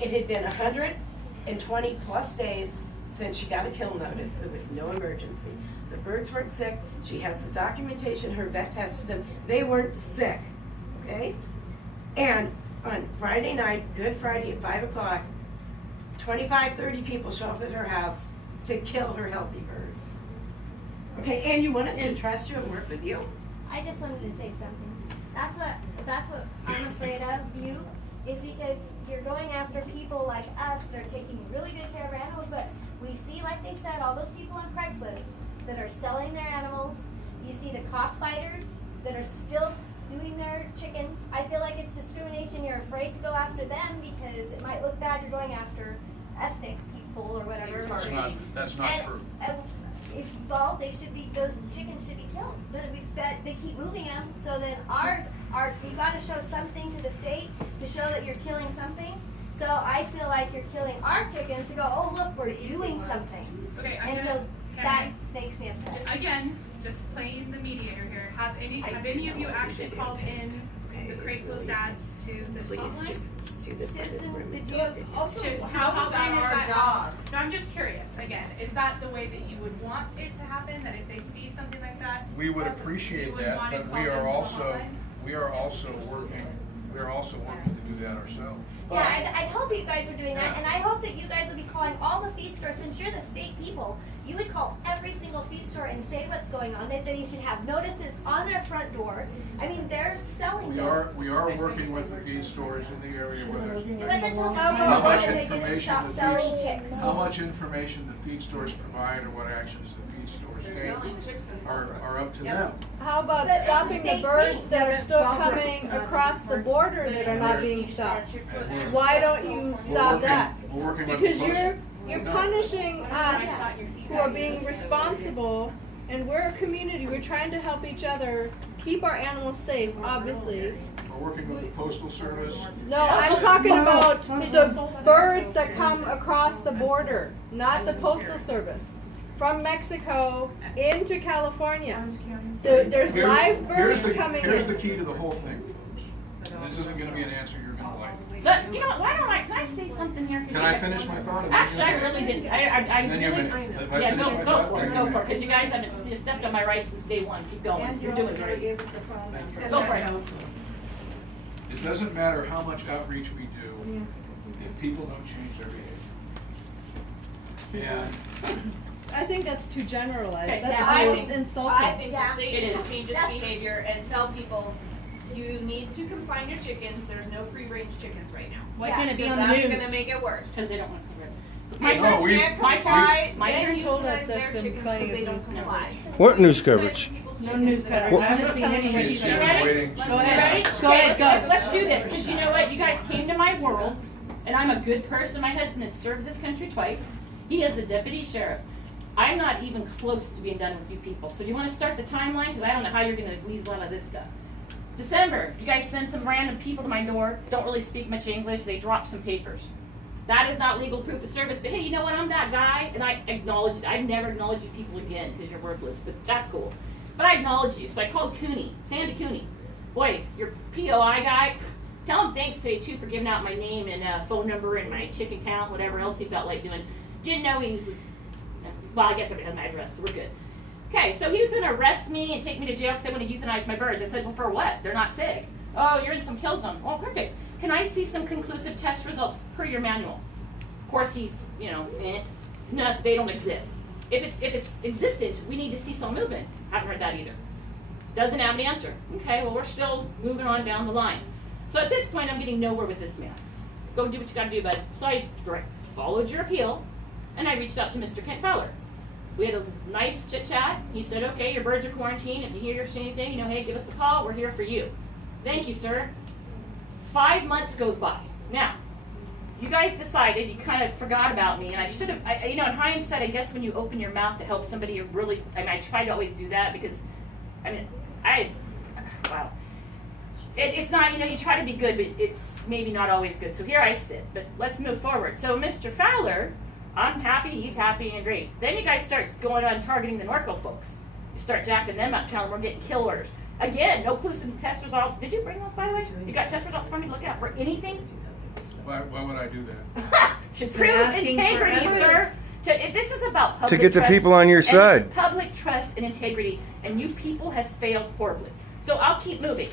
It had been 120 plus days since she got a kill notice. There was no emergency. The birds weren't sick. She has the documentation. Her vet tested them. They weren't sick, okay? And on Friday night, Good Friday at 5 o'clock, 25, 30 people show up at her house to kill her healthy birds. Okay, and you want us to trust you and work with you? I just wanted to say something. That's what I'm afraid of you, is because you're going after people like us that are taking really good care of animals, but we see, like they said, all those people on Craigslist that are selling their animals. You see the cockfighters that are still doing their chickens. I feel like it's discrimination. You're afraid to go after them because it might look bad. You're going after ethnic people or whatever. That's not true. Those chickens should be killed. But they keep moving them, so then you got to show something to the state to show that you're killing something. So I feel like you're killing our chickens to go, oh look, we're doing something. Okay, that makes me upset. Again, just playing the mediator here. Have any of you actually called in the Craigslist ads to this Please hotline? just do this. Did you How hotline is that? Job? No, I'm just curious. Again, is that the way that you would want it to happen? That if they see something like that, We would appreciate that, but we are also working to do that ourselves. Yeah, I hope you guys are doing that, and I hope that you guys will be calling all the feed stores. Since you're the state people, you would call every single feed store and say what's going on. That they should have notices on their front door. I mean, they're selling We this. are working with the feed stores in the area where there's You guys had told how much they didn't information stop the selling feed, chicks. how much information the feed stores provide or what actions the feed stores take are up to them. How about But it's stopping a the state birds thing. that are still coming across the border that are not being stopped? Why don't you stop that? We're working with Because the postal. you're punishing us who are being responsible, and we're a community. We're trying to help each other keep our animals safe, obviously. We're working with the postal service. No, I'm talking about the birds that come across the border, not the postal service. From Mexico into California. There's live birds coming in. Here's the key to the whole thing, folks. And this isn't going to be an answer you're going to like. Look, you know what, can I say something here? Can I finish my thought? Actually, I really didn't. I Then you really, may- if I yeah, finish my go thought, for then it, you go may. for it, because you guys haven't stepped on my rights since day one. Keep going. You're doing great. Go for it. It doesn't matter how much outreach we do if people don't change their behavior. And I think that's too generalized. Okay, That's yeah, almost insulting. I think Yeah. the state It needs is. to change its That's- behavior and tell people you need to confine your chickens. There's no free range chickens right now. Why Yeah. can't it be Because on the that's news? gonna make it worse. Because they don't want to cover it. No, My turn. we- Can't My comply. turn. My They turn. told us euthanize there's their been chickens plenty because they of don't news comply. What news Euthanize coverage? people's No chickens news that coverage. are- I'm just telling you what you She's said. still waiting. Go ahead. Go ahead. Go. Let's do this, because you know what? You guys came to my world, and I'm a good person. My husband has served this country twice. He is a deputy sheriff. I'm not even close to being done with you people. So do you want to start the timeline? Because I don't know how you're going to weasel out of this stuff. December, you guys send some random people to my door, don't really speak much English, they drop some papers. That is not legal proof of service, but hey, you know what, I'm that guy, and I acknowledge it. I never acknowledge you people again, because you're worthless, but that's cool. But I acknowledge you, so I called Cooney, Sandy Cooney. Boy, your POI guy, tell him thanks today too for giving out my name and phone number and my chicken count, whatever else he felt like doing. Didn't know he was, well, I guess everybody has my address, so we're good. Okay, so he was going to arrest me and take me to jail because I want to euthanize my birds. I said, well, for what? They're not sick. Oh, you're in some kill zone. Oh, perfect. Can I see some conclusive test results per your manual? Of course, he's, no, they don't exist. If it's existent, we need to see some movement. Haven't heard that either. Doesn't have an answer. Okay, well, we're still moving on down the line. So at this point, I'm getting nowhere with this man. Go do what you got to do, bud. So I followed your appeal, and I reached out to Mr. Kent Fowler. We had a nice chit chat. He said, okay, your birds are quarantined. If you hear or see anything, hey, give us a call. We're here for you. Thank you, sir. 5 months goes by. Now, you guys decided you kind of forgot about me, and I should have, in hindsight, I guess when you open your mouth to help somebody, you really, I try to always do that because, wow. It's not, you try to be good, but it's maybe not always good. So here I sit, but let's move forward. So Mr. Fowler, I'm happy, he's happy, and great. Then you guys start going on targeting the Norco folks. You start jacking them up, telling them we're getting kill orders. Again, no clues in test results. Did you bring those, by the way? You got test results for me to look at for anything? Why would I do that? To been prove asking integrity, forever. sir. If this is about public To get the trust people on your and side. public trust and integrity, and you people have failed horribly. So I'll keep moving.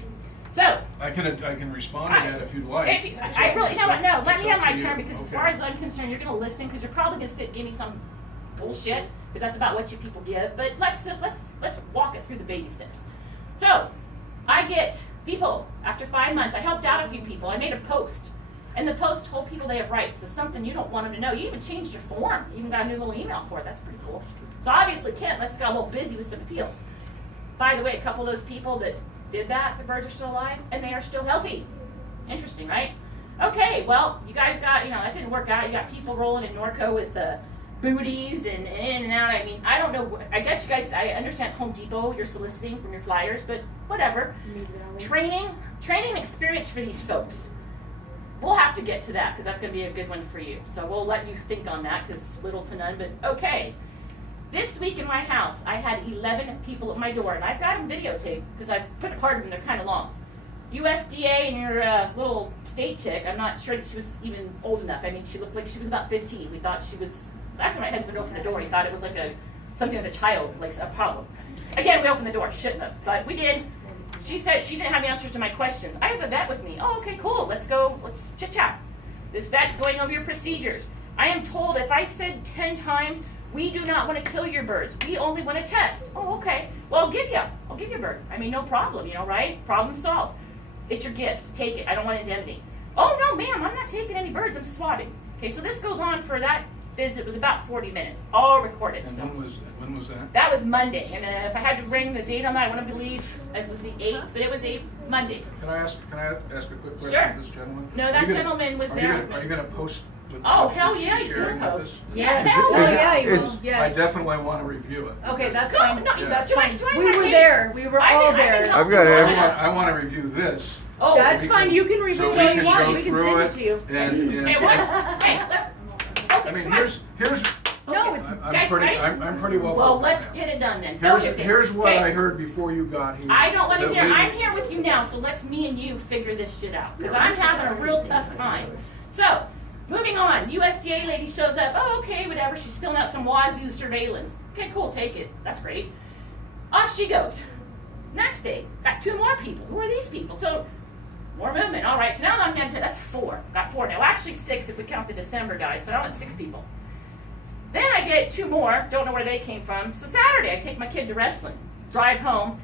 So, I can respond to that if you'd like. if you, It's I up- really, it's no, up- no, let it's me up have my to you. turn, because as Okay. far as I'm concerned, you're gonna listen, because you're probably gonna sit and give me some bullshit, because that's about what you people give, but let's walk it through the baby steps. So, I get people, after 5 months, I helped out a few people, I made a post, and the post told people they have rights to something you don't want them to know. You even changed your form, you even got a new little email for it, that's pretty cool. So obviously Kent must have got a little busy with some appeals. By the way, a couple of those people that did that, the birds are still alive, and they are still healthy. Interesting, right? Okay, well, you guys got, that didn't work out. You got people rolling in Norco with booties and in and out. I mean, I don't know. I guess you guys, I understand it's Home Depot you're soliciting from your flyers, but whatever. Training experience for these folks. We'll have to get to that, because that's going to be a good one for you. So we'll let you think on that, because little to none, but okay. This week in my house, I had 11 people at my door, and I've got them videotaped, because I put a part of them, they're kind of long. USDA and your little state chick, I'm not sure that she was even old enough. I mean, she looked like she was about 15. We thought she was, that's when my husband opened the door. He thought it was like something with a child, like a problem. Again, we opened the door, shouldn't have, but we did. She said she didn't have the answers to my questions. I have a vet with me. Oh, okay, cool, let's chit chat. This vet's going over your procedures. I am told if I said 10 times, we do not want to kill your birds. We only want to test. Oh, okay. Well, I'll give you a bird. I mean, no problem, right? Problem solved. It's your gift. Take it. I don't want indemnity. Oh, no, ma'am, I'm not taking any birds. I'm swatting. Okay, so this goes on for that visit was about 40 minutes, all recorded. And So when was that? that was Monday, and if I had to bring the date on that, I want to believe it was the 8th, but it was Monday. Can I ask a quick question Sure. of this gentleman? No, Are that you gonna- gentleman was are there you with gonna- Are you gonna post with Oh, what hell she's yeah, he's sharing gonna with post. us? Yeah, Is hell it- Oh, yeah. yeah, you is- will. I Yes. definitely want to review it. Okay, that's No, fine. no, That's do I- fine. do I We have were my there. We were all there. I've got I every- want to review this. Oh, That's We fine. You can review so it we all you can want. go We can through send it to you. And Hey, what? Hey, I mean, here's No, it's I'm Guys, pretty ready? I'm pretty well well, focused let's now. get it done then. Here's Focus it. here's what Okay. I heard before you got here. I don't want to that hear. we- I'm here with you now, so let's me and you figure this shit out, because I'm having a real tough time. So, moving on. USDA lady shows up. Oh, okay, whatever. She's filling out some Wazoo surveillance. Okay, cool. Take it. That's great. Off she goes. Next day, got 2 more people. Who are these people? So, more movement. All right. So now I'm down to that's 4. Got 4 now. Well, actually 6 if we count the December guys. So now it's 6 people. Then I get 2 more, don't know where they came from. So Saturday, I take my kid to wrestling, drive home.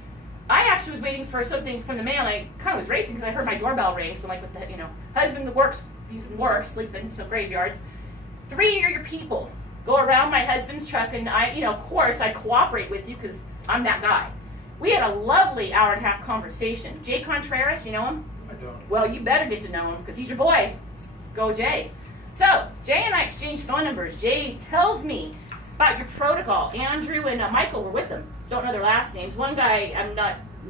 I actually was waiting for something from the mail, and I kind of was racing because I heard my doorbell ring. So I'm like, with the, husband that works, he's in work, sleeping, so graveyards. 3 of your people go around my husband's truck, and I, of course, I cooperate with you because I'm that guy. We had a lovely hour-and-a-half conversation. Jay Contreras, you know him? I don't. Well, you better get to know him because he's your boy. Go Jay. So, Jay and I exchanged phone numbers. Jay tells me about your protocol. Andrew and Michael were with him. Don't know their last names. One guy,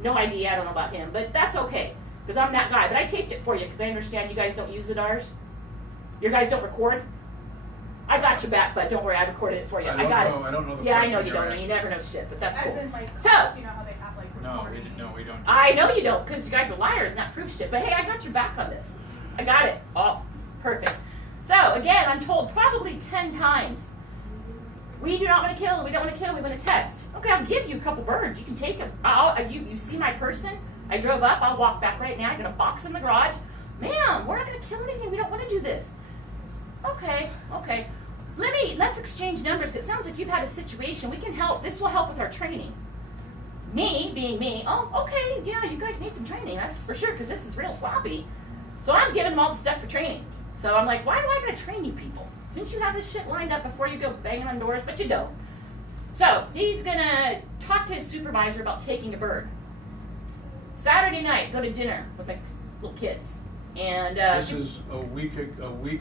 no idea, I don't know about him, but that's okay because I'm that guy. But I taped it for you because I understand you guys don't use the DARs. You guys don't record. I got your back, but don't worry, I recorded it for you. I got it. I don't know the Yeah, I know question you you're don't know. You asking. never know shit, but that's As cool. in like, So- you know how they have like No, recording. we don't. I know you don't, because you guys are liars, not proof shit. But hey, I got your back on this. I got it. Oh, perfect. So again, I'm told probably 10 times. We do not want to kill. We don't want to kill. We want to test. Okay, I'll give you a couple birds. You can take them. You see my person? I drove up. I'll walk back right now. I'm gonna box in the garage. Ma'am, we're not gonna kill anything. We don't want to do this. Okay. Let's exchange numbers. 'Cause it sounds like you've had a situation. We can help. This will help with our training. Me, being me, oh, okay, yeah, you guys need some training, that's for sure, because this is real sloppy. So I'm giving them all the stuff for training. So I'm like, why am I going to train you people? Didn't you have this shit lined up before you go banging on doors? But you don't. So he's going to talk to his supervisor about taking a bird. Saturday night, go to dinner with my little kids. And This is a week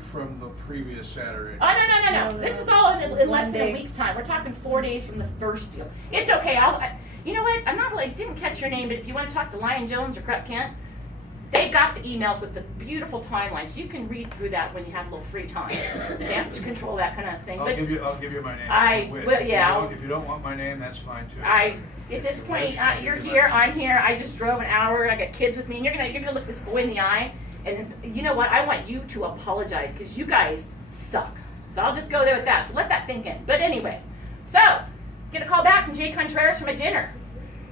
from the previous Saturday. Oh, no. This is all in less than a Monday. week's time. We're talking 4 days from the first deal. It's okay. You know what? I didn't catch your name, but if you want to talk to Lion Jones or Crep Kent, they've got the emails with the beautiful timelines. So you can read through that when you have a little free time. They have to control that kind of thing. I'll But give you my name. I if you wish. will- yeah, If you don't want my name, that's fine too. at this point, you're here, I'm here. I just drove an hour. I got kids with me, and you're gonna look this boy in the eye, And you know what? I want you to apologize because you guys suck. So I'll just go there with that. So let that think in. But anyway, so get a call back from Jay Contreras from a dinner.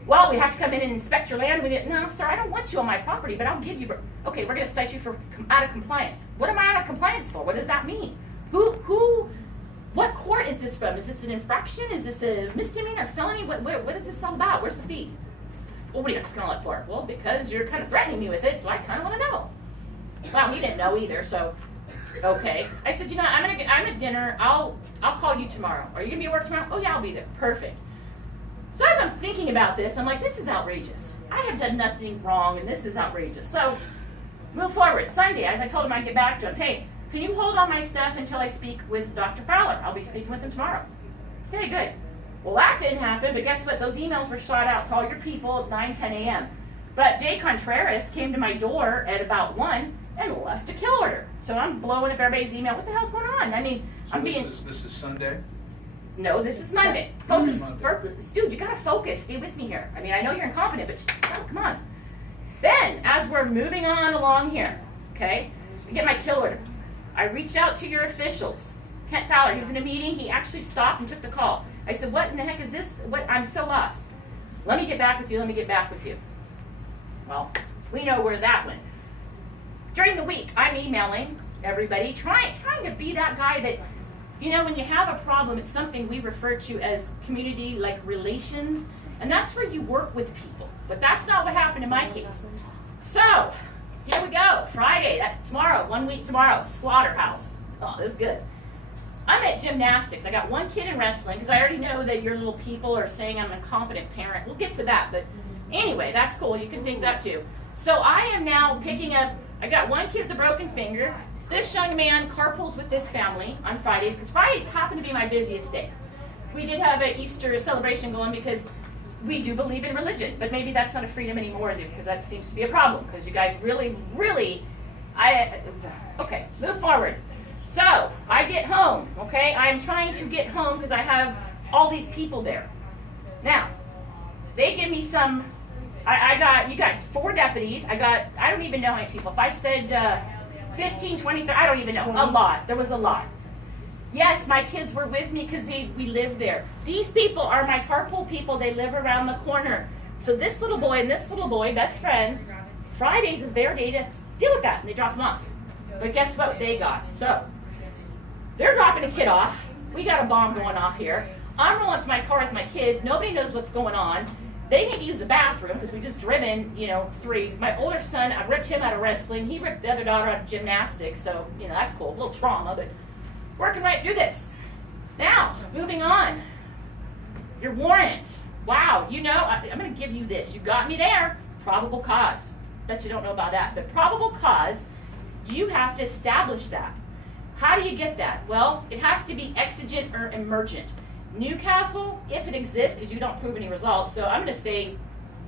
Well, we have to come in and inspect your land. We didn't. No, sir, I don't want you on my property, but I'll give you. Okay, we're going to cite you for out of compliance. What am I out of compliance for? What does that mean? What court is this from? Is this an infraction? Is this a misdemeanor, felony? What is this all about? Where's the fees? Well, what are you going for? Well, because you're kind of threatening me with it, so I kind of want to know. Well, he didn't know either, so okay. I said, you know, I'm at dinner. I'll call you tomorrow. Are you gonna be at work tomorrow? Oh yeah, I'll be there. Perfect. So as I'm thinking about this, I'm like, this is outrageous. I have done nothing wrong, and this is outrageous. So move forward. Sunday, as I told him, I'd get back to him. Hey, can you hold all my stuff until I speak with Dr. Fowler? I'll be speaking with him tomorrow. Okay, good. Well, that didn't happen, but guess what? Those emails were shot out to all your people at 9, 10 a.m. But Jay Contreras came to my door at about 1 and left a kill order. So I'm blowing up everybody's email. What the hell's going on? I mean, So this is Sunday? No, this is Monday. Focus, dude, you gotta focus. Stay with me here. I mean, I know you're incompetent, but come on. Then, as we're moving on along here, okay, we get my kill order. I reached out to your officials. Kent Fowler, he was in a meeting. He actually stopped and took the call. I said, what in the heck is this? I'm so lost. Let me get back with you. Let me get back with you. Well, we know where that went. During the week, I'm emailing everybody, trying to be that guy that, you know, when you have a problem, it's something we refer to as community relations, and that's where you work with people. But that's not what happened in my case. So, here we go. Friday, tomorrow, 1 week tomorrow, Slaughterhouse. Oh, this is good. I'm at gymnastics. I got one kid in wrestling, because I already know that your little people are saying I'm an incompetent parent. We'll get to that, but anyway, that's cool. You can think that too. So I am now picking up, I got one kid with a broken finger. This young man carpools with this family on Fridays, because Fridays happen to be my busiest day. We did have an Easter celebration going because we do believe in religion, but maybe that's not a freedom anymore, because that seems to be a problem, because you guys really, okay, move forward. So, I get home, okay? I'm trying to get home because I have all these people there. Now, they give me some, you got 4 deputies, I don't even know how many people. If I said 15, 20, 30, I don't even know. A lot. There was a lot. Yes, my kids were with me because we lived there. These people are my carpool people. They live around the corner. So this little boy and this little boy, best friends, Fridays is their day to deal with that, and they drop them off. But guess what they got? So, they're dropping a kid off. We got a bomb going off here. I'm rolling to my car with my kids. Nobody knows what's going on. They need to use the bathroom because we just driven, 3. My older son, I ripped him out of wrestling. He ripped the other daughter out of gymnastics. So, that's cool. A little trauma, but working right through this. Now, moving on. Your warrant. Wow, I'm going to give you this. You got me there. Probable cause. Bet you don't know about that. But probable cause, you have to establish that. How do you get that? Well, it has to be exigent or emergent. Newcastle, if it exists, because you don't prove any results, so I'm going to say,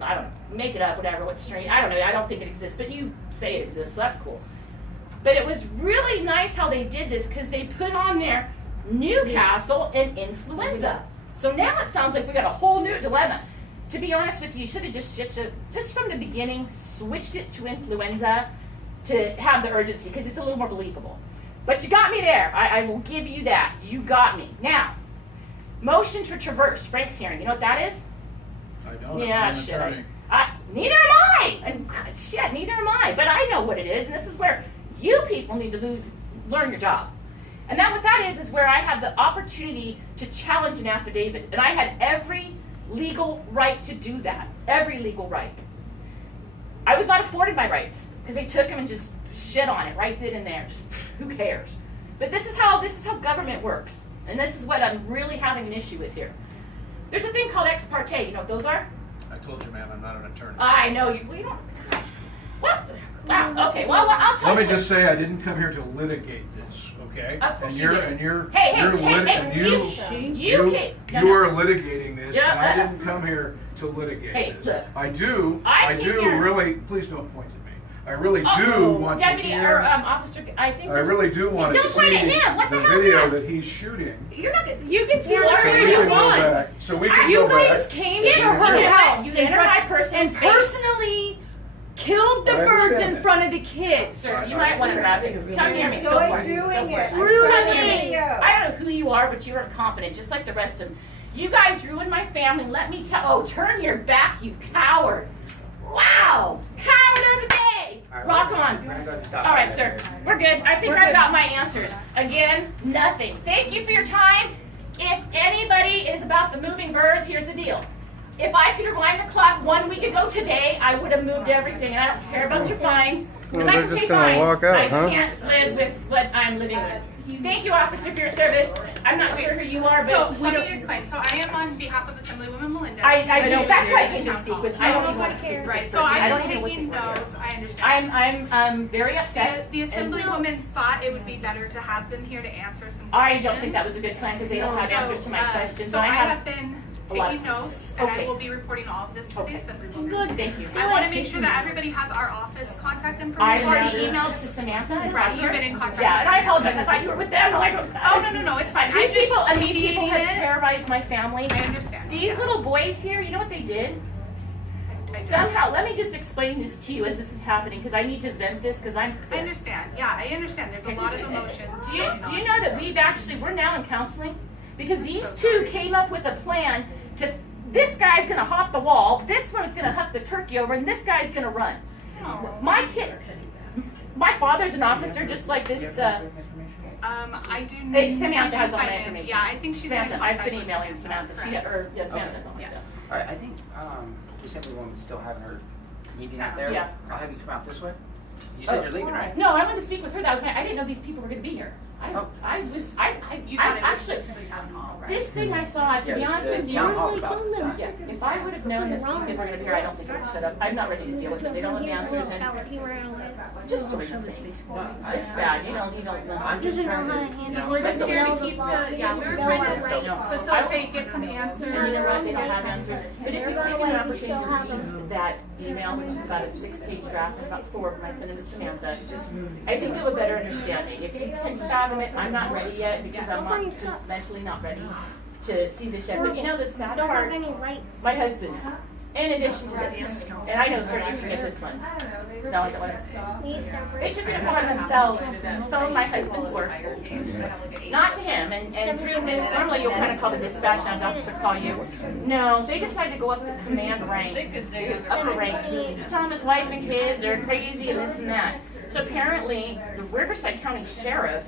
I don't know, make it up, whatever, what strain, I don't know, I don't think it exists, but you say it exists, so that's cool. But it was really nice how they did this, because they put on there Newcastle and influenza. So now it sounds like we got a whole new dilemma. To be honest with you, you should have just from the beginning, switched it to influenza to have the urgency, because it's a little more believable. But you got me there. I will give you that. You got me. Now, motion to traverse. Frank's hearing. You know what that is? I don't. Yeah, I'm an shit. attorney. Neither am I. And shit, neither am I. But I know what it is, and this is where you people need to learn your job. And what that is where I have the opportunity to challenge an affidavit. And I had every legal right to do that. Every legal right. I was not afforded my rights because they took them and just shit on it right then and there. Just who cares? But this is how government works. And this is what I'm really having an issue with here. There's a thing called ex parte. You know what those are? I told you, ma'am, I'm not an attorney. I know you. Well, you don't. What? Wow. Okay. Well, I'll tell you. Let me just say, I didn't come here to litigate this, okay? Of course And you you're did. and you're Hey, you're you are litigating this, and I didn't come here to litigate Hey, this. look. I do I came here- really. Please don't point at me. I really do want Deputy to hear. or officer. I think. I really do want to Don't see point at him. What the hell's video that? that he's shooting. You're not. You can see So whatever we you can go want. back. So we can You go guys back. came You to her enter- house you in enter front- my personal and space. personally killed the I birds understand in that. front of the kids. Sir, you might want to wrap it. Come near me. Go for it. Go for it. Come near me. I don't know who you are, but you are incompetent, just like the rest of them. You guys ruined my family. Let me tell. Oh, turn your back, you coward! Wow, coward of the day. Rock on. All right, sir. We're good. I think I got my answers. Again, nothing. Thank you for your time. If anybody is about the moving birds, here's the deal. If I could rewind the clock 1 week ago today, I would have moved everything. And I don't care about your fines. Because Well, I they're can just pay gonna fines. walk out, I huh? can't live with what I'm living with. Thank you, officer, for your service. I'm not sure who you are, So but let me explain. So I am on behalf of Assemblywoman Melendez. that's why I came to speak with. I don't even want to speak. Right. So I I'm don't even taking look at notes. I understand. I'm very upset. The Assemblywoman thought it would be better to have them here to answer some questions. I don't think that was a good plan because they don't have answers to my questions. So and I have been a lot taking of notes, and Okay. I will be reporting all of this to the Okay. Assemblywoman. Good. Thank you. I want to make sure that everybody has our office contact I've information. already emailed to Samantha and brought You've been in contact Yeah, with and I Samantha. apologize. I thought you were with them. I'm like, Oh, no, it's fine. These I'm people, just and these people mediating have it. terrorized my family. I understand. These little boys here, you know what they did? Somehow, let me just explain this to you as this is happening because I need to vent this because I'm. I understand. Yeah, I understand. There's a lot of emotions. Do you know that we're now in counseling? Because these two came up with a plan to, this guy's gonna hop the wall, this one's gonna huck the turkey over, and this guy's gonna run. My kid, my father's an officer just like this, I do Hey, need Samantha to has all my sign in. information. Yeah, I think she's been in Samantha, I've contact been with emailing Samantha, Correct. Samantha has all my Yes. stuff. All right, I think Assemblywoman's still having her meeting out there. Yeah. I'll have you come out this way. You said you're leaving, right? No, I wanted to speak with her, I didn't know these people were gonna be here. I You thought it was actually, just the town hall, right? this thing I saw, to be honest with you, Town hall's about done. yeah, if I would have known this these people were gonna be here, I don't think I would shut up. I'm not ready to deal with it. They don't have the answers and just it's bad. You don't know. I'm just trying to, We're just But here the- to keep the, yeah, we were trying to No. facilitate, get some answers. And you know what, they don't have answers. But if you take an opportunity to see that email, which is about a 6-page draft, and about 4 of them I sent them to Samantha, I think they'll have a better understanding. If you can fathom it, I'm not ready yet because I'm not just mentally not ready to see this yet. But you know the sad part, my husband, in addition to this, and I know sir, you can get this one. No, I don't want it. They took it upon themselves to phone my husband's work, not to him, and through this, normally you'll kind of call the dispatch and officer call you. No, they decided to go up the command rank, upper ranks, telling his wife and kids are crazy and this and that. So apparently, the Riverside County Sheriff,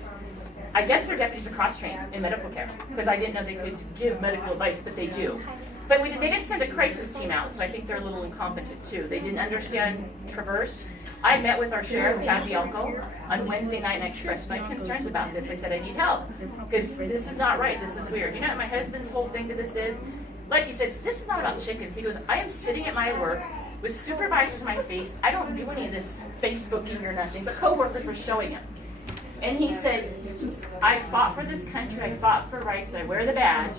I guess their deputies are cross-trained in medical care, because I didn't know they could give medical advice, but they do. But they didn't send a crisis team out, so I think they're a little incompetent too. They didn't understand Traverse. I met with our sheriff, Chad Bianco, on Wednesday night and I expressed my concerns about this. I said, I need help, because this is not right, this is weird. You know what my husband's whole thing to this is? Like he said, this is not about chickens. He goes, I am sitting at my work with supervisors in my face. I don't do any of this Facebooking or nothing, but coworkers were showing him. And he said, I fought for this country, I fought for rights, I wear the badge,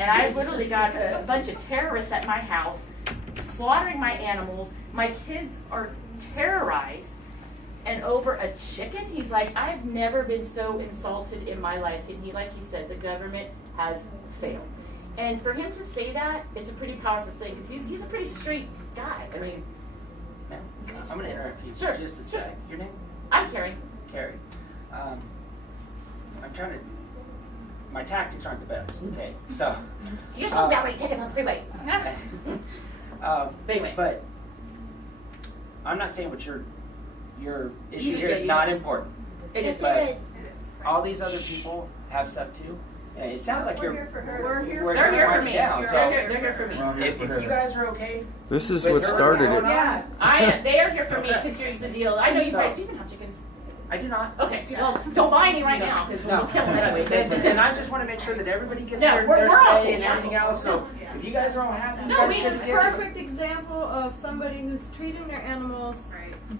and I literally got a bunch of terrorists at my house, slaughtering my animals, my kids are terrorized, and over a chicken? He's like, I've never been so insulted in my life, and like he said, the government has failed. And for him to say that, it's a pretty powerful thing, because he's a pretty straight guy. I mean, Ma'am, I'm gonna interrupt you Sure, for just a sure. sec. Your name? I'm Kerri. Kerri. I'm trying to, my tactics aren't the best, okay? So. You're supposed to be out ready to take us on the freeway. But anyway. But I'm not saying what your issue here is you- not important. It is. But all these other people have stuff too. And it sounds like you're. They're here for winding me. down, so They're here for me. if you guys are okay. This is with what her started going it. on, They are here for me because here's the deal. I know you probably even have chickens. I do not. Okay, well, don't buy any right now because we'll kill them anyway. And I just want to make sure that everybody gets No, their we're all say and cool. everything else. So if you guys are all happy, you No, guys we- get together. Perfect example of somebody who's treating their animals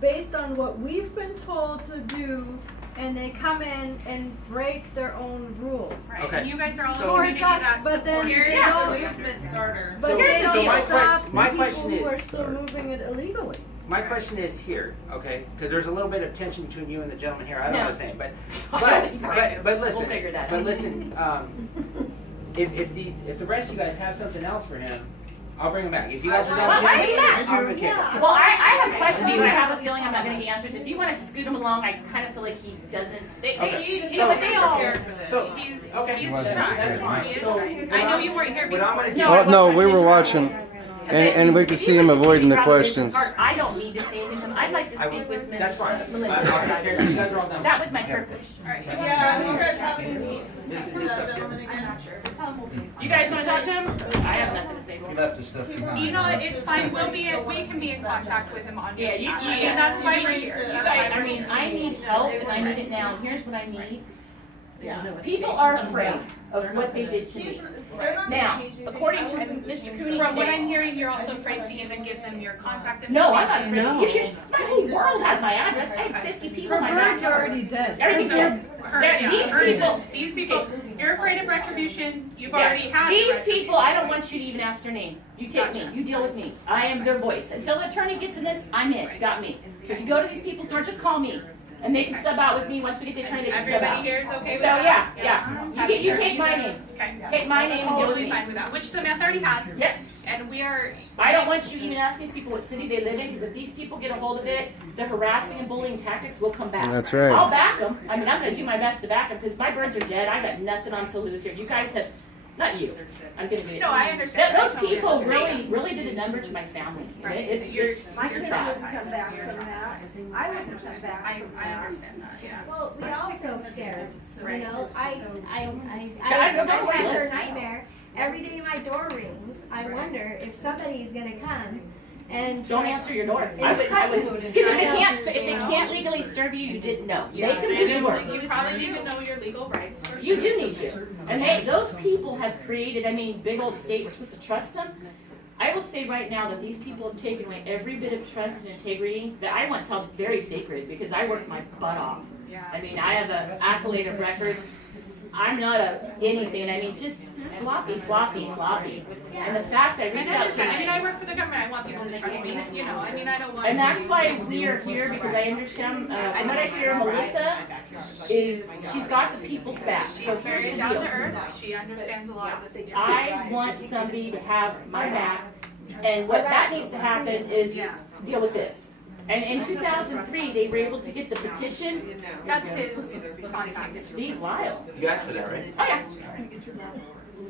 based on what we've been told to do, and they come in and break their own rules. Right. Okay. And you guys are all So- a community that But then supports they yeah. don't- the movement starter. But So- they so don't my stop my the question people who is- are still moving it illegally. My question is here, okay? Because there's a little bit of tension between you and the gentleman here. I don't No. know his name, but Right. listen. We'll figure that But out. listen, if the rest of you guys have something else for him, I'll bring him back. If you guys are done Well, with why him, is that? I'm gonna kick him. Well, I have questions, but I have a feeling I'm not gonna get answers. If you wanna scoot him along, I kinda feel like he doesn't. So, He's okay. trying. That's fine. He is So, trying. I know you weren't here what I'm before. gonna do. No, I Oh, no, wasn't. we were watching. And we could see him avoiding the questions. I don't need to say anything. I'd like to speak with Ms. That's fine. Melinda. You guys are all done. That was my purpose. Yeah, you guys have to meet. You guys wanna talk to him? I have nothing to say. He left his stuff behind. You know, it's fine, we can be in contact with him on. Yeah, you, I mean, that's why we're here. You That's guys, why I we're mean, here. I need help and I need it now. And here's what I need. People are afraid of what they did to me. Now, according to Mr. Cooney From what I'm today. hearing, you're also afraid to even give them your contact information. No, I'm not afraid. You should, my whole world has my address. I have 50 people in my Bird's backyard. already dead. Everything's there. These people, you're afraid of retribution, you've already had. These the people, I don't want you to even ask their name. You take me, you deal with me. I am their voice. Until the attorney gets in this, I'm in, got me. So if you go to these people's door, just call me. And they can sub out with me once we get the attorney, they can sub Everybody out. here is okay with So that? yeah. You take my name. Okay. Take my name and deal with Totally me. fine with that, which Samantha already has. Yep. And we are. I don't want you even asking these people what city they live in, because if these people get a hold of it, the harassing and bullying tactics will come back. That's right. I'll back them. I mean, I'm going to do my best to back them, because my birds are dead. I got nothing on to lose here. You guys have, not you. I'm going to be. No, I understand. Those I totally people understand. really did a number to my family. Right. It's You're bad. from that. I wouldn't come back. I understand that, yeah. Well, we all feel scared, you Right. know, I I don't know have where you her live. nightmare, every day my door rings, I wonder if somebody's gonna come and. Don't answer your door. I would, because if they can't legally serve you, you didn't know. They can do the work. You probably need to know your legal rights for You sure. do need to. And those people have created, I mean, big old state, we're supposed to trust them. I will say right now that these people have taken away every bit of trust and integrity that I once held very sacred, because I worked my butt off. I mean, I have an accolade of records. I'm not a anything. I mean, just sloppy. And the fact that I reached out to I mean, I work for the government, I want people to trust me, you know, I mean, I don't want. and that's why we are here, because I understand, from what I hear, Melissa she's got the people's back. So She's very here's the down deal. to earth, she understands a lot of this. I want somebody to have my back, and what that needs to happen is deal with this. And in 2003, they were able to get the petition. That's his contact. Steve Lyle. You asked for that, right? Oh yeah.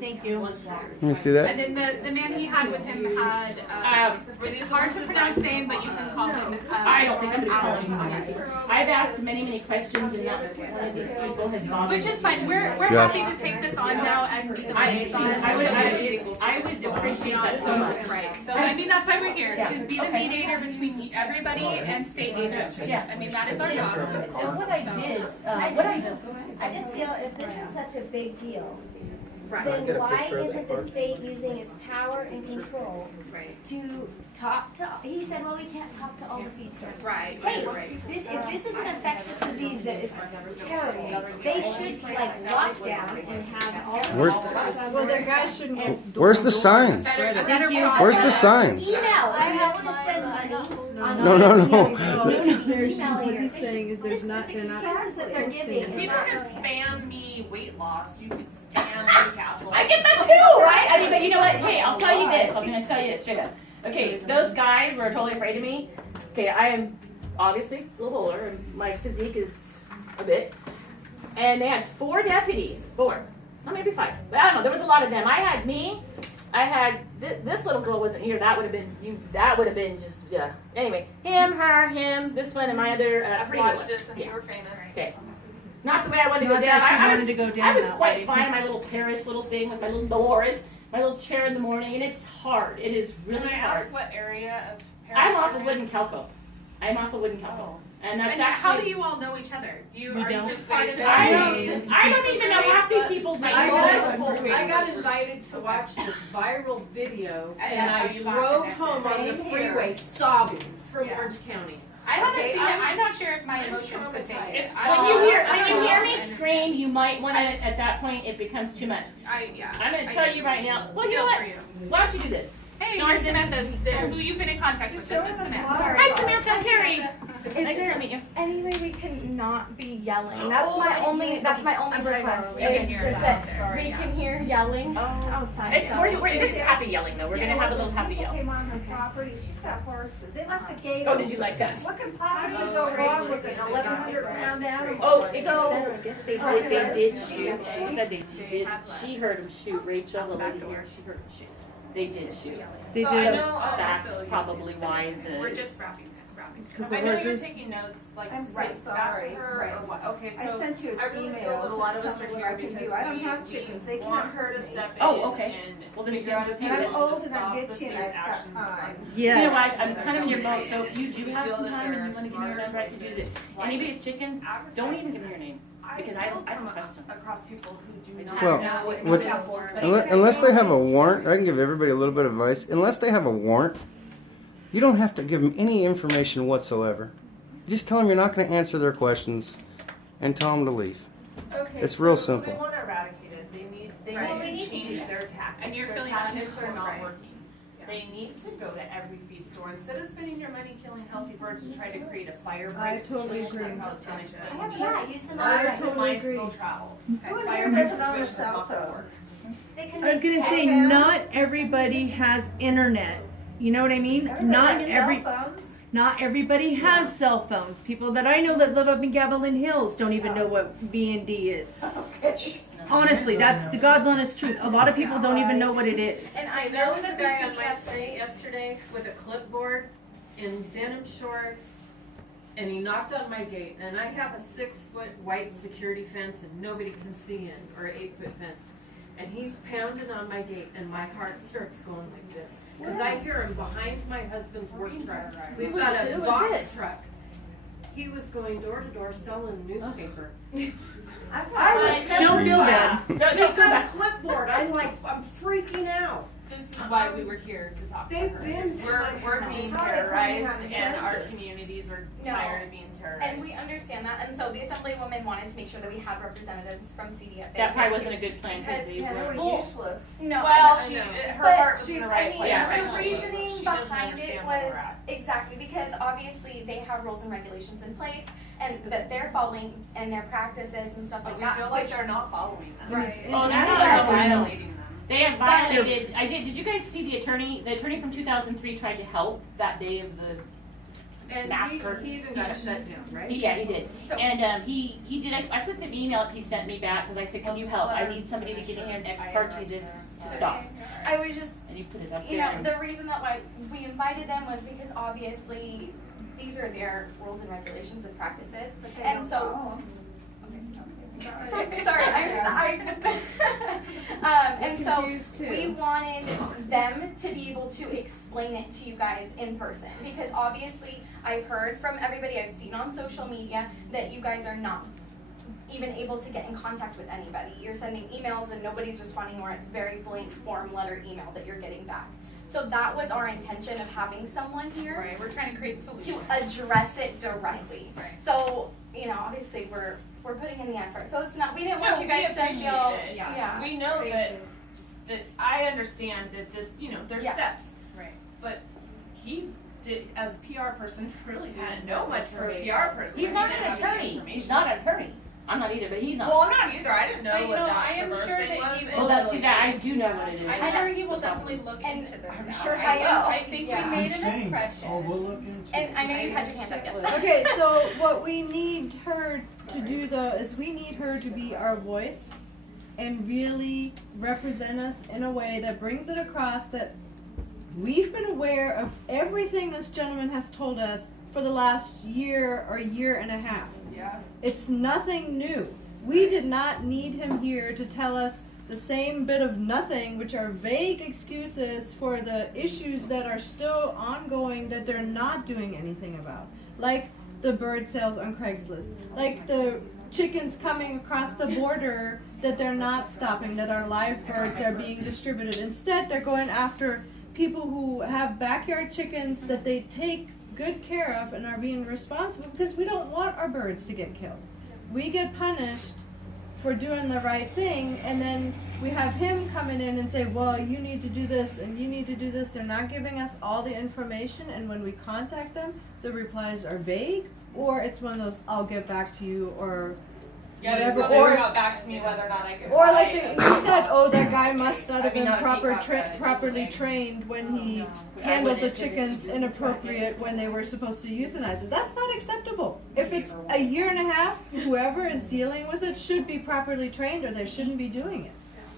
Thank you. Let me see that. And then the man he had with him had, really hard to pronounce name, but you can call him. I don't think I'm going to call him. I've asked many questions, and not one of these people has bothered. Which is fine, we're Yes. happy to take this on now and be the liaison. I would appreciate that so much. Right, so I mean, that's why we're here, to be the mediator between everybody and state agencies. Yeah. I mean, that is our job. And what I did, I just feel if this is such a big deal, Right. then why isn't the state using its power and control to talk to, he said, well, we can't talk to all the feed stores. Right, Hey, right. if this is an infectious disease that is terrible, they should like lock down and have all. Where- Well, their guys shouldn't get. Where's the signs? Where's the signs? Email, I have to send money on. No. They should be There's emailing what her. he's They should- saying is there's not, This they're not. excuses that they're giving is People not. can spam me weight loss, you can spam Newcastle. I get that too, right? I mean, but you know what? Hey, I'll tell you this. I'm going to tell you this straight up. Okay, those guys were totally afraid of me. Okay, I am obviously a little older, and my physique is a bit. And they had 4 deputies. 4. Well, maybe 5. But I don't know. There was a lot of them. I had me. I had this little girl wasn't here. That would have been you. That would have been just yeah. Anyway, him, her, him, this one, and my other. I've Freeman watched was. this and Yeah. you were famous. Okay. Not the way I wanted to go Not down. that she I wanted was, to go down I was that quite way. fine in my little Paris little thing with my little doors, my little chair in the morning, and it's hard. It is Can really I hard. ask what area of Paris I'm off you're of in? Wooden Calco. I'm off of Wooden Calco. And that's And how do actually. you all know each other? You We are don't. just part of the I same. don't even know half these people's names. I got invited to watch this viral video, and I drove home on the freeway sobbing from Orange County. I haven't Okay, seen it. I'm not sure if my emotions could take it. It's, when you hear me scream, you might want to. At that point, it becomes too much. I'm going to tell you right now. Well, you know what? Why don't you do this? Hey, John, you're Samantha, who you've been in contact with. This is Samantha. Hi, Samantha. Kerri. Is Nice there to meet you. any way we can not be yelling? That's Oh, my I only. can't- That's my only I'm sorry, request. we can Is hear just that. that Sorry, we yeah. can hear yelling outside. It's, so- this is happy yelling though. We're gonna have a little happy yell. Came on her property, she's got horses, they left the gate Oh, open. did you like that? What can possibly go wrong with an 1,100-pound animal? Oh, if So- it's better, I guess they did shoot. She said they did. She heard him shoot. Rachel, the lady here, she heard him shoot. They did shoot. They So did. I know, That's probably why we're the. just wrapping. Because the I know you're horses- taking notes, like I'm to so take back to sorry. her, Right. or what? Okay, so I sent you an I really feel email. that a lot of us are telling me here what I can because do. I don't we have chickens. They want can't her hurt to me. step in Oh, okay. Well, then figure out send a us And I'm Yes. old and I'm stop the bitchy and student's I've got actions time. on- Yes. You know what? I'm That kind of in your they're boat, so if you do We have feel some that time and there you want to give me your are number, I can use it. Anybody with chickens, don't even give me your name. Because I don't trust them. Across people who do not Well, know what with- it's for. Unless they have a warrant, I can give everybody a little bit of advice. Unless they have a warrant, you don't have to give them any information whatsoever. Just tell them you're not going to answer their questions and tell them to leave. Okay, It's real so simple. They want to eradicate it. They Right. need We to need to change do their tactics. And you're Their feeling tactics that are not right. working. They need to go to every feed store instead of spending your money killing healthy birds to try to create a fire break I totally situation. agree. That's how it's going to spend I money. Yeah, use them I on Birds totally and mice agree. still travel. Who in Fire here break doesn't own a situation is cell not gonna phone? work. They can I was make gonna say, text. not everybody has internet. You know what I mean? Not every, not everybody has cell phones. People that I know that live up in Gavilan Hills don't even know what B&D is. Honestly, that's the God's honest truth. A lot of people don't even know what it is. And I There know was a that guy the on my CPS street yesterday with a clipboard in denim shorts, and he knocked on my gate, and I have a 6-foot white security fence and nobody can see in, or 8-foot fence. And he's pounding on my gate and my heart starts going like this. Cause I hear him behind my husband's work truck. We've got Who a was box this? truck. He was going door to door selling newspaper. Don't feel bad. He's got a clipboard. I'm freaking out. This is why we were here to talk to They've her. been to We're my being house. terrorized How they and our census. communities are No. tired of being terrorized. And we understand that, and so the Assemblywomen wanted to make sure that we had representatives from CDFA. That probably wasn't a good plan because Because, they Yeah, they were. were useless. No. Well, I she, know. her But heart was in the right I mean, place. the She reasoning doesn't behind it understand where was we're at. exactly because obviously they have rules and regulations in place, and that they're following and their practices and stuff But like we that. feel like they're not following them. Right. Oh, they're They're not. violating them. They have violated. Did you guys see the attorney? The attorney from 2003 tried to help that day of the. And Massacre. he even got shut down, right? Yeah, he did. So- And he did. I put the email up he sent me back because I said, "Can you help? I need somebody to get in here and ex parte this to stop." I was just, And you put it up you there. know, the reason that why we invited them was because obviously these are their rules and regulations and practices, and so. Sorry, and so confused too. we wanted them to be able to explain it to you guys in person because obviously I've heard from everybody I've seen on social media that you guys are not even able to get in contact with anybody. You're sending emails and nobody's responding, or it's very blank form letter email that you're getting back. So that was our intention of having someone here Right, we're trying to create solutions. to address it directly. Right. So, you know, obviously we're putting in the effort. So it's not, we didn't want No, you guys we to appreciate feel, it. yeah. We know that I understand that this, there's Yeah. steps. Right. But he did, as a PR person, really didn't know much for a PR person. He's not He an didn't have any attorney. information. He's not an attorney. I'm not either, but he's not. Well, I'm not either. I didn't know But, what the I am Oxford sure thing that was he until will. Well, see that I do know what it is. I'm sure he will That's the problem. definitely look And into this I'm now. sure he I will. I think Yeah. we made Keep an saying, impression. oh, we'll look into it. And I know you had your hand up, yes. Okay, so what we need her to do though is we need her to be our voice and really represent us in a way that brings it across that we've been aware of everything this gentleman has told us for the last year or year and a half. Yeah. It's nothing new. We did not need him here to tell us the same bit of nothing, which are vague excuses for the issues that are still ongoing that they're not doing anything about. Like the bird sales on Craigslist, like the chickens coming across the border that they're not stopping, that are live birds are being distributed. Instead, they're going after people who have backyard chickens that they take good care of and are being responsible because we don't want our birds to get killed. We get punished for doing the right thing, and then we have him coming in and say, well, you need to do this and you need to do this. They're not giving us all the information, and when we contact them, the replies are vague, or it's one of those, I'll get back to you, or whatever. Or got back to me whether or not I could. Or like you said, oh, that guy must not have been properly trained when he handled the chickens inappropriate when they were supposed to euthanize it. That's not acceptable. If it's a year and a half, whoever is dealing with it should be properly trained, or they shouldn't be doing it.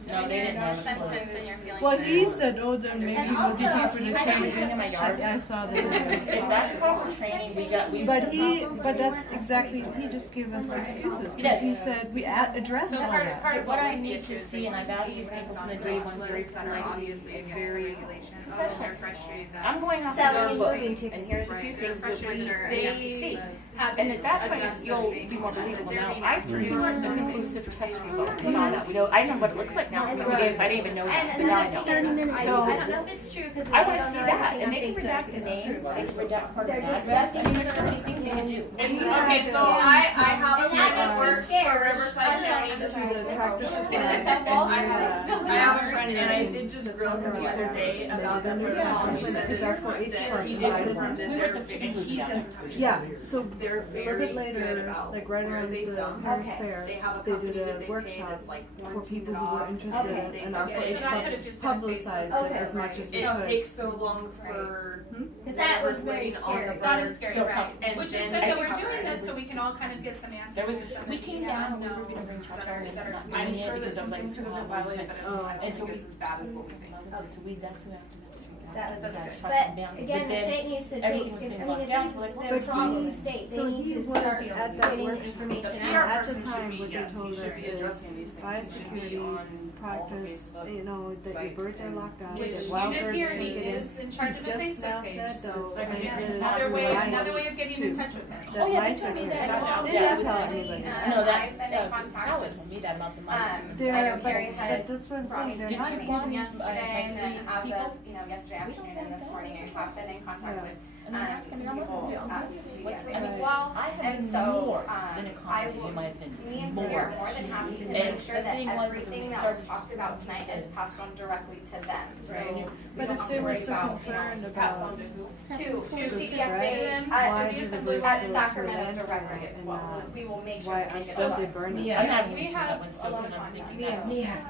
No, they didn't know. Well, he said, oh, then maybe And we'll also, do I properly actually training. been in my yard. I saw that. If that's proper training, we. But that's exactly, he just gave us excuses, He because did. he said, we addressed all that. Part of what I need to see, and I've asked these people from the day one very that are obviously very professional. they're frustrated that I'm going off Selling your and book, moving and chickens. here's a few They're things frustrated that they we have to see. have And at that point, adjust you'll those be things more so that believable. they're Now, being I able to produced a conclusive test result. We saw that. I know what it looks like now because you gave us. I didn't even know that, And but now I that's know. 30 minutes. So, I don't know if it's true because I want to see that, and they can redact the name, they can redact part of the address. I mean, there's so many things they can do. Okay, so I have And that makes me works scared. for Riverside County. I have a friend, and I did just grill him the other day about the policy that Because our 4-H club he divided did. them. We went to chicken And he together. doesn't Yeah, so They're a little very bit later, good about like right where around they the dump. Harris Okay. Fair, They have a they company did that a they pay workshop that's like for quarantined people who were off. interested, Okay. and our So 4-H that club could've just been a publicized Facebook. it as much as we It could. takes so long for Because that was whatever's very waiting on the scary. That is birds. scary, So right? tough. And Which is then good they that we're cover doing it. this so we can all kind of get some answers. There was, to some we of came these down, we unknown were gonna bring Cha-Cha and that are not still- doing I'm it sure that because I was like, something it's could too have been hot. violated, but I Oh. don't And so think we, it's as bad as what we think. so we, that's what after that. That- That's good. Cha-Cha But down. again, the then state needs to take, everything was if, being I locked mean, down, if so like, there's But problem he- in state, they so need he to was start at that getting workshop. information The out. PR At the person should time, be, what they yes, told he should us be is addressing these things. He should be biosecurity on all the practice, Facebook you know, that your sites birds are and- locked out, Which that you wild did birds hear can't me get in. is in charge of the Just Facebook now page. said, though, So again, transmitted another way lies of getting in touch with him. that Oh, yeah, my they told me that. secretary Yeah, didn't tell anybody. No, that, I've been in contact that with- was me, that about the money. I They're, know but, Kerri had but that's what I'm brought me saying, they're Did not you information getting yesterday, and then as people? of, yesterday afternoon and this morning, I have been in contact Yeah. with, And then ask some him, people I'm at What's CDFA the- as well. I have And been so, more than I accommodated, will, in my opinion. me and Cindy are more than happy to And make sure the that thing was, everything we that was started talked about tonight is passed on directly to them. So Right. we But don't if have they to were worry so about, concerned Pass about on to who? to the CDFA spread, why at did the at birds go to Sacramento them directly as and well. not We will make sure why to make it don't alive. they burn it? I'm not We even sure have that one's a still lot good. of I'm thinking contacts. that's-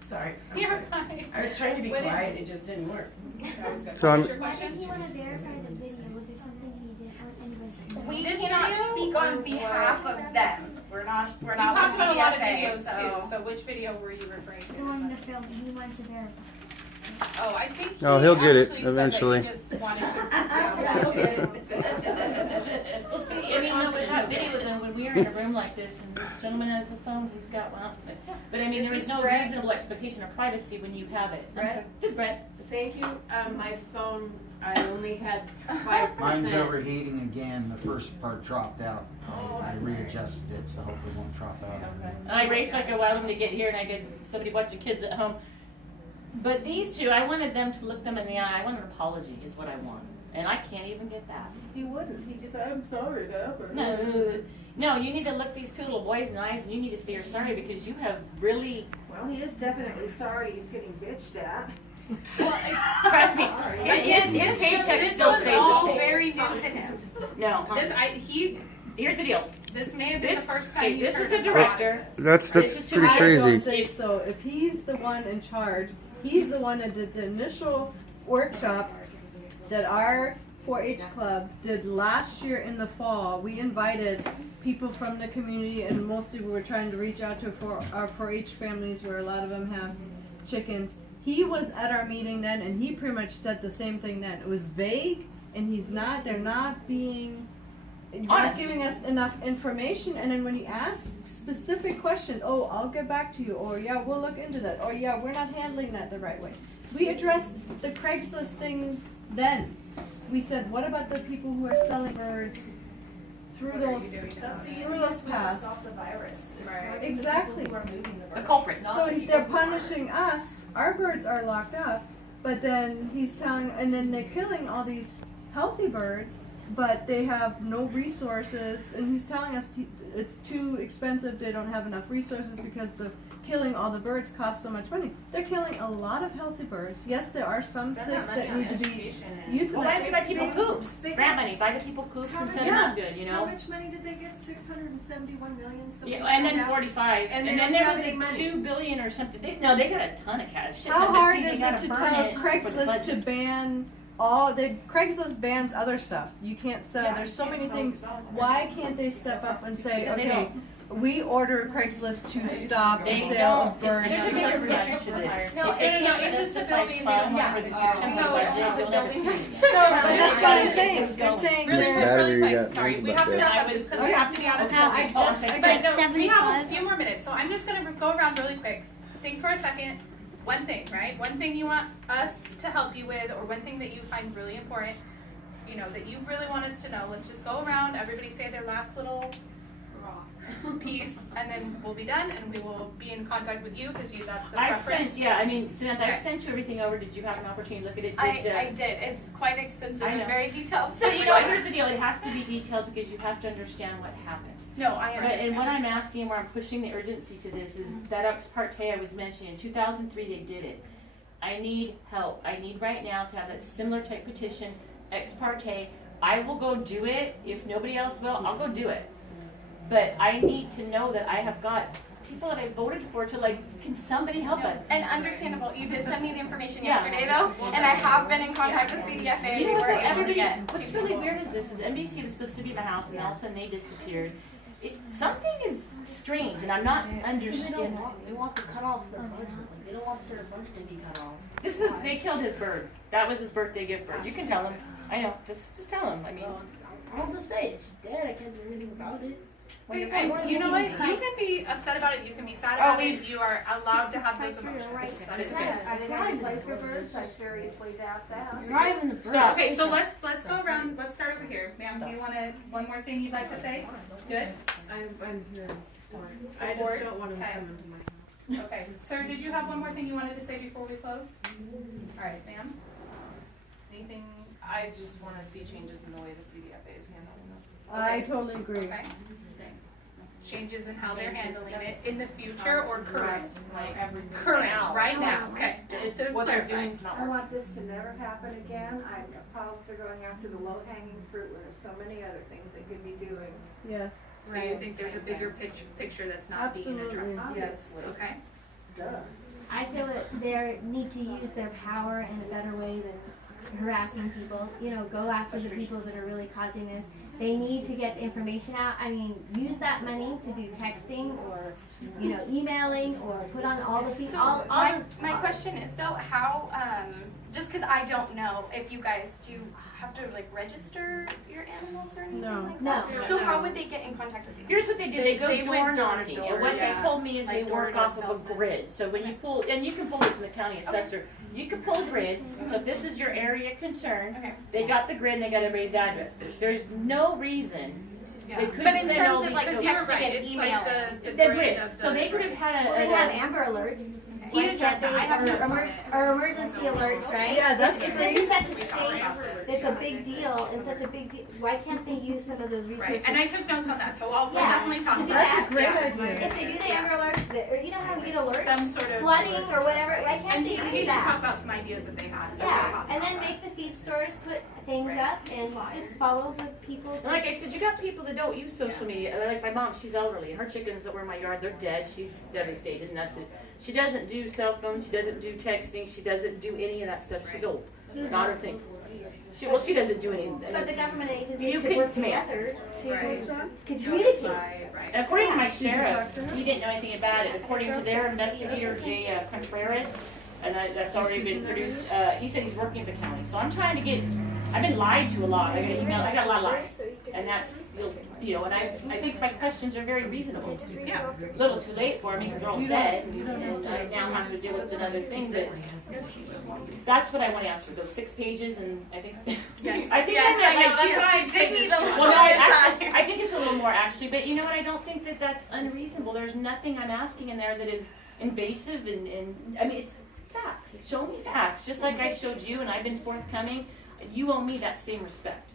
Sorry. I'm You're sorry. fine. I was trying to be What did- quiet, it just didn't work. That was good. So What I'm- was your Why did question? he want to verify the video? Was there something he did on We We cannot cannot speak speak on on behalf behalf of them. We're not with talked about a lot of CDFA, videos too, so which video were you referring to? The This one one? to film, he wanted to verify. Oh, I think Oh, he'll get it actually said that eventually. he just wanted to. Yeah, Well, see, I mean, no, with that video, then, when we are in a room like this, and this gentleman has a phone, he's got one, but I mean, Is there is this no Brett? reasonable expectation of privacy when you have it. I'm Brett? sorry. This is Brett. Thank you. My phone, I only had 5%. Mine's overheating again. The first part dropped out. I readjusted it, so hopefully it won't drop out. And I raced like a wild one to get here, and I get somebody watching kids at home. But these two, I wanted them to look them in the eye. I want an apology, is what I want, and I can't even get that. He wouldn't, he just said, I'm sorry, Dad. No, you need to look these two little boys in the eyes, and you need to say you're sorry because you have really. Well, he is definitely sorry he's getting bitched at. Trust me, his paycheck still This was stays all the same. very new to him. No, Here's the deal. this may have been the This, first time okay, he's this heard is a about director. this. That's This is pretty who I crazy. don't think so. If he's the one in charge, he's the one that did the initial workshop that our 4-H club did last year in the fall. We invited people from the community, and mostly we were trying to reach out to our 4-H families where a lot of them have chickens. He was at our meeting then, and he pretty much said the same thing then. It was vague, and they're not being, not Honest. giving us enough information. And then when he asks specific questions, oh, I'll get back to you, or yeah, we'll look into that, or yeah, we're not handling that the right way. We addressed the Craigslist things then. We said, what about the people who are selling birds through those paths? Stop the virus. Exactly. The culprits. So they're punishing us, our birds are locked up, but then he's telling, and then they're killing all these healthy birds, but they have no resources, and he's telling us it's too expensive, they don't have enough resources because the killing all the birds costs so much money. They're killing a lot of healthy birds. Yes, there are some sick that need to be euthanized. Well, why don't you buy people coops? Grant money, buy the people coops and set them up good, you know? How much money did they get? 671 million? Yeah, and then 45, And and they then don't there have was any like money. 2 billion or something. They got a ton of cash. Shit, How but hard see, they is gotta it to burn tell it for the Craigslist budget. to ban Craigslist bans other stuff. You can't sell, there's so many things. Why can't they step up and say, Because they okay, don't. we order Craigslist to stop the They sale don't. of birds. There's a bigger picture to this. No, If they it's can't just a justify building, they funds don't- for the yeah. September So, budget, you'll never see it. So, but that's what I'm saying, they're saying Really they're. quick, Battery really got quick, sorry, things we up have to there. wrap up just because we have to be out of Okay, I- here. that's- I But got no, we have a few more minutes, so I'm just gonna go around really quick. Think for a second, one thing, right? One thing you want us to help you with, or one thing that you find really important, you know, that you really want us to know. Let's just go around, everybody say their last little piece, and then we'll be done, and we will be in contact with you, because that's the I've preference. sent, yeah, I mean, Samantha, Okay. I sent you everything over. Did you have an opportunity to look at it? I did. It's quite extensive I know. and very detailed. So you know, here's the deal. It has to be detailed because you have to understand what happened. No, I But, understand. and what I'm asking, where I'm pushing the urgency to this, is that ex parte I was mentioning. In 2003, they did it. I need help. I need right now to have that similar type petition, ex parte. I will go do it. If nobody else will, I'll go do it. But I need to know that I have got people that I voted for to like, can somebody help us? And understandable. You did send me the information Yeah. yesterday, though, and I have been in contact with CDFA, and You we know were what, able to everybody, get what's two really people. weird is this, is NBC was supposed to be my house, and all of a sudden they disappeared. Something is strange, and I'm not understanding. They want to cut off their budget. Like, they don't want their budget to be cut off. They killed his bird. That was his birthday gift bird. You can tell him. I know, just tell him, I mean. I'll just say it's dead. I can't do anything about it. And you know what? You can be upset about it. You can be sad Oh, about it. You are allowed to have those emotions. That is good. I It's not place for birds. I seriously doubt that. It's not even the bird. Stop. Okay, so let's go around. Let's start over here, ma'am. Do you want to one more thing you'd like to say? Good. I'm here in support. I Support? just don't want them Okay. coming to my house. Okay, sir, did you have one more thing you wanted to say before we close? All right, ma'am. Anything? I just want to see changes in the way the CDFA is handling this. I totally agree. Okay. Changes in how they're handling it in the future or current? Like everything. Current, right now. Okay. Just to What they're clarify. doing is not I working. want this to never happen again. I'm opposed to going after the low-hanging fruit when there's so many other things they could be doing. Yes. So you think there's a bigger picture that's not being Absolutely. addressed? Yes. Okay. Duh. I feel that they need to use their power in a better way than harassing people. You know, go after the people that are really causing this. They need to get information out. I mean, use that money to do texting or, you know, emailing or put on all the fees. So my question is though, how, just because I don't know if you guys do have to like register your animals or anything No. like that? So how would they get in contact with you? Here's what they do. They go They door went door to knocking, door, and what yeah. they told me is Like they work door-to-door off of a salesman. grid. So when you pull, and you can pull it from the county assessor, you can pull a grid. So if this is your area of concern, Okay. they got the grid and they got everybody's address. There's no reason they couldn't But in send all terms of these like folks- You're texting right. and It's emailing. like the the grid grid. of the. So they could have had Well, they have Amber Alerts. You Like addressed that. I have or, notes on it. or emergency alerts, right? Yeah, that's if this is such a state, it's a big deal and such a big deal. Why can't they use some of those resources? Right, and I took notes on that, so we'll Yeah, definitely talk to do about that. that. That's a great idea. If they do the Amber Alerts, or you know how you get alerts, Some sort of flooding alerts or whatever. Why can't And they he use did that? talk about some ideas that they had, so we'll Yeah, talk and about then that. make the feed stores put things up and just follow the people. And like I said, you got people that don't use social media. Like my mom, she's elderly, and her chickens that were in my yard, they're dead. She's devastated, and that's it. She doesn't do cell phone. She doesn't do texting. She doesn't do any of that stuff. She's old. Not her thing. She doesn't do any. But the government agencies You could can work mail. together to Right. communicate. Right. And according to my sheriff, he didn't know anything about it. According to their investigator, Jay Contreras, and that's already been produced, he said he's working with the county. So I'm trying to get, I've been lied to a lot. I got email, I got a lot of lies. And that's, you know, and I think my questions are very reasonable. Yeah. A little too late for me because they're all dead, and I now have to deal with another thing. But that's what I want to ask for, those 6 pages, and I think, Yes. I think Yes, I I know, have my that's why I did need a little Well, no, I time. actually, I think it's a little more actually, but you know what? I don't think that that's unreasonable. There's nothing I'm asking in there that is invasive, and I mean, it's facts. Show me facts, just like I showed you, and I've been forthcoming. You owe me that same respect.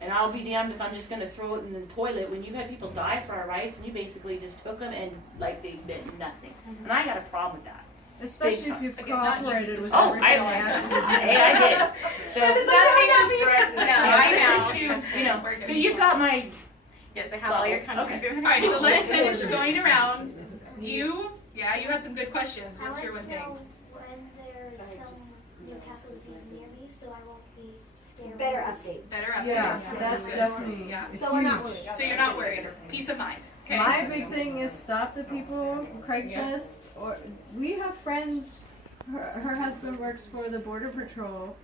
And I'll be damned if I'm just gonna throw it in the toilet when you've had people die for our rights and you basically just took them and like they've been nothing. And I got a problem with that. Especially if you've Again, not cooperated used with to everything. I did. So That is nothing was direct. No, it's I this know. issue, you know. So you've got my. Yes, I have all your contact Okay. information. Alright, so let's finish going around. You had some good questions. I What's want your to one thing? know when there's some Newcastle disease near me, so I won't be scared. Better updates. Better updates. Yes, that's Good. definitely Yeah. So we're not huge. worried. So you're not worried. Peace of mind. Okay. My big thing is stop the people, Craigslist, or we have friends, her husband works for the Border Patrol.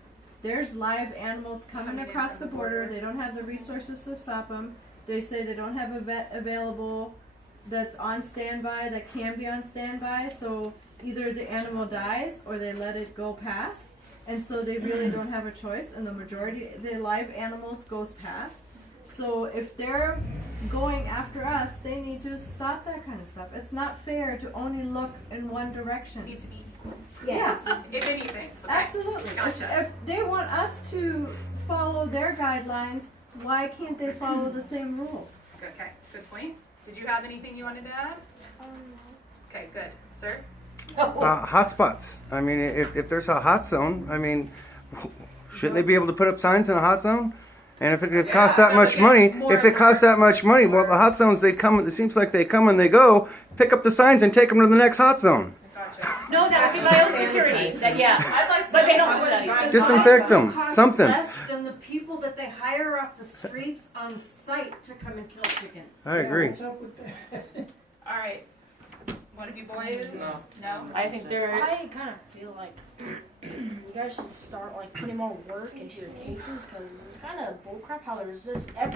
There's live animals coming across the border. They don't have the resources to stop them. They say they don't have a vet available that's on standby, that can be on standby. So either the animal dies or they let it go past. And so they really don't have a choice. And the majority, the live animals goes past. So if they're going after us, they need to stop that kind of stuff. It's not fair to only look in one direction. Needs to be equal. Yes. If anything. Okay. Absolutely. Gotcha. If they want us to follow their guidelines, why can't they follow the same rules? Okay. Good point. Did you have anything you wanted to add? Okay. Good. Sir. Hotspots. I mean, if there's a hot zone, I mean, shouldn't they be able to put up signs in a hot zone? And if it costs that much money, well, the hot zones, they come, it seems like they come and they go, pick up the signs and take them to the next hot zone. No, that would be my own security. I'd like to But know they don't how do that either. much Disinfect them, costs something. less than the people that they hire off the streets on site to come and kill chickens. I agree. All right. One of you boys? No. I think they're. I kind of feel like you guys should start like putting more work into your cases because it's kind of bullcrap how there's this a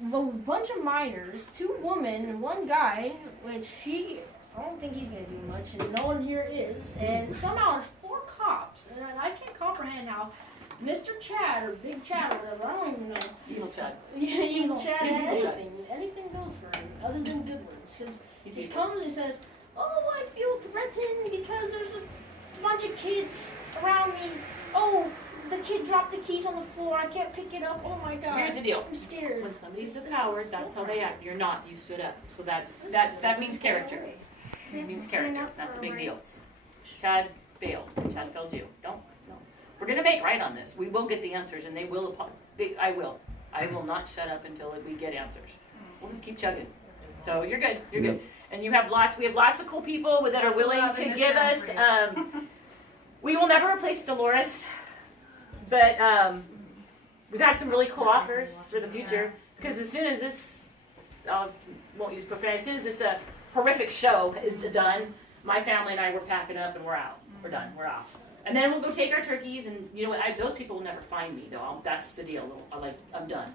bunch of minors, 2 women and 1 guy, which I don't think he's gonna do much, and no one here is, and somehow there's 4 cops, and I can't comprehend how Mr. Chad or Big Chad or whatever, I don't even know. Evil Chad. Evil Chad He's is evil Chad. anything goes for him, other than good words, because he comes and he says, "Oh, I feel threatened because there's a bunch of kids around me. Oh, the kid dropped the keys on the floor. I can't pick it up. Oh my God. Here's the deal. I'm scared." When somebody's a coward, that's how they act. You're not. You stood up. So that means character. It means character. That's a big deal. Chad failed. Chad failed you. Don't. We're gonna make right on this. We will get the answers, and they will. I will. I will not shut up until we get answers. We'll just keep chugging. So you're good. You're good. And we have lots of cool people that are willing to give us. We will never replace Dolores, but we've had some really cool offers for the future. Because as soon as this, won't use profanity. As soon as this horrific show is done, my family and I were packing up and we're out. We're done. We're off. And then we'll go take our turkeys, and you know what? Those people will never find me, though. That's the deal. I'm done.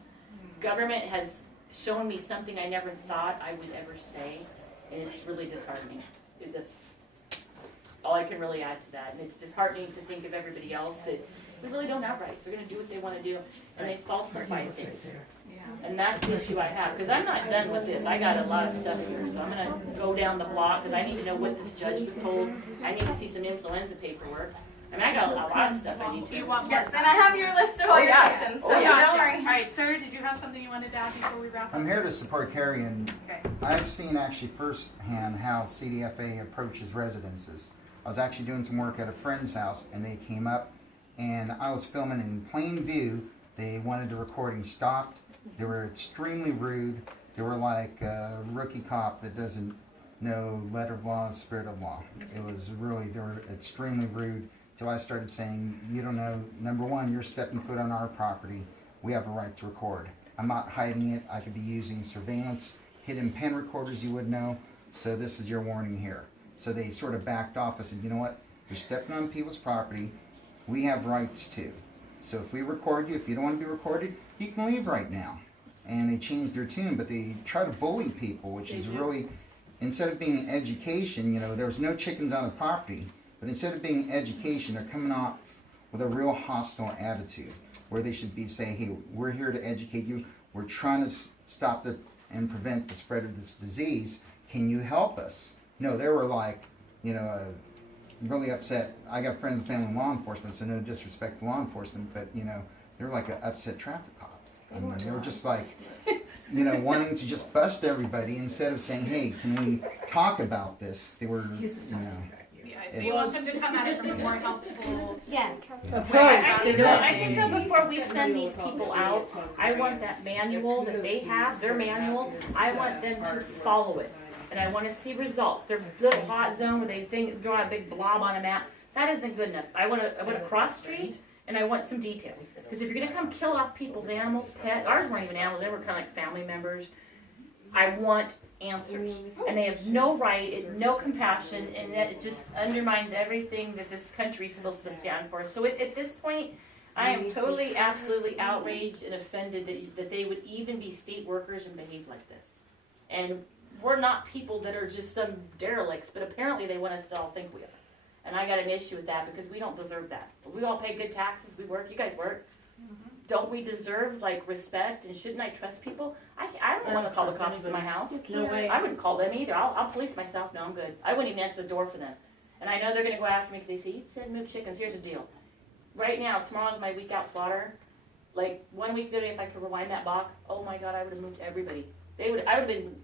Government has shown me something I never thought I would ever say, and it's really disheartening. That's all I can really add to that. And it's disheartening to think of everybody else that we really don't have rights. They're going to do what they want to do, and they falsify things. And that's the issue I have, because I'm not done with this. I got a lot of stuff here, so I'm going to go down the block, because I need to know what this judge was told. I need to see some influenza paperwork. I mean, I got a lot of stuff I need to. You want more? Yes, and I have your list of all your questions, so don't worry. All right, sir, did you have something you wanted to add before we wrap up? I'm here to support Kerri, and Okay. I've seen actually firsthand how CDFA approaches residences. I was actually doing some work at a friend's house, and they came up, and I was filming in plain view. They wanted the recording stopped. They were extremely rude. They were like a rookie cop that doesn't know letter of law and spirit of law. It was really, they were extremely rude. Till I started saying, you don't know, number one, you're stepping foot on our property. We have a right to record. I'm not hiding it. I could be using surveillance, hidden pen recorders you would know. So this is your warning here. So they sort of backed off and said, you know what? You're stepping on people's property. We have rights too. So if we record you, if you don't want to be recorded, you can leave right now. And they changed their tune, but they try to bully people, which is really, instead of being education, you know, there was no chickens on the property. But instead of being education, they're coming off with a real hostile attitude where they should be saying, hey, we're here to educate you. We're trying to stop and prevent the spread of this disease. Can you help us? No, they were like, you know, really upset. I got friends and family in law enforcement, so no disrespect to law enforcement, but, you know, they're like an upset traffic cop. I mean, they were just like, you know, wanting to just bust everybody instead of saying, hey, can we talk about this? They were, you know. So you want them to come at it from a more helpful. Yeah. I think that before we send these people out, I want that manual that they have, their manual, I want them to follow it. And I want to see results. Their little hot zone where they draw a big blob on a map, that isn't good enough. I want a cross street, and I want some details. Because if you're gonna come kill off people's animals, pets, ours weren't even animals, they were kind of like family members. I want answers. And they have no right, no compassion, and that it just undermines everything that this country is supposed to stand for. So at this point, I am totally, absolutely outraged and offended that they would even be state workers and behave like this. And we're not people that are just some derelicts, but apparently they want us to all think we are. And I got an issue with that because we don't deserve that. We all pay good taxes, we work, you guys work. Don't we deserve like respect, and shouldn't I trust people? I don't want to call the cops to my house. No way. I wouldn't call them either. I'll police myself. No, I'm good. I wouldn't even answer the door for them. And I know they're going to go after me because they say, you said move chickens. Here's the deal. Right now, tomorrow's my week out slaughter. Like 1 week ago, if I could rewind that Bach, oh my God, I would have moved everybody. I would have been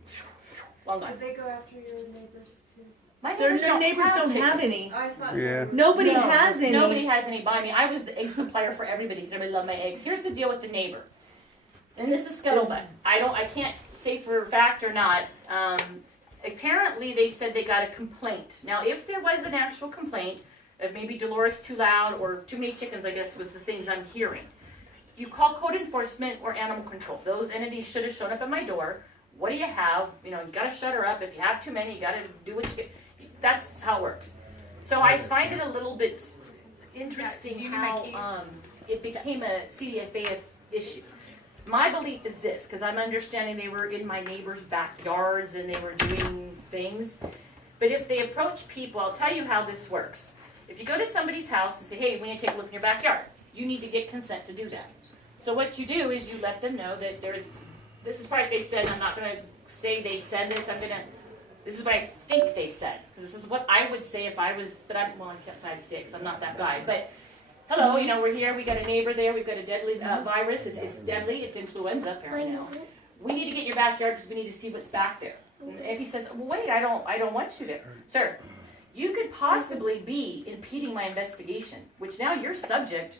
long gone. Did they go after your neighbors too? My Their neighbors neighbors don't have chickens. any. I thought. Yeah. Nobody No, has any. Nobody has any by me. I was the egg supplier for everybody because everybody loved my eggs. Here's the deal with the neighbor. And this is scuttlebutt. I can't say for a fact or not. Apparently they said they got a complaint. Now if there was an actual complaint of maybe Dolores too loud or too many chickens, I guess was the things I'm hearing. You call code enforcement or animal control. Those entities should have shown up at my door. What do you have? You know, you gotta shut her up. If you have too many, you gotta do what you get. That's how it works. So I find it a little bit interesting how it became a CDFA issue. My belief is this, because I'm understanding they were in my neighbors' backyards and they were doing things. But if they approach people, I'll tell you how this works. If you go to somebody's house and say, hey, we need to take a look in your backyard, you need to get consent to do that. So what you do is you let them know that this is what they said, I'm not going to say they said this, this is what I think they said. This is what I would say if I was, but I can't say it because I'm not that guy. But hello, you know, we're here, we got a neighbor there, we've got a deadly virus, it's deadly, it's influenza apparently now. We need to get your backyard because we need to see what's back there. And if he says, well, wait, I don't want you there. Sir, you could possibly be impeding my investigation, which now you're subject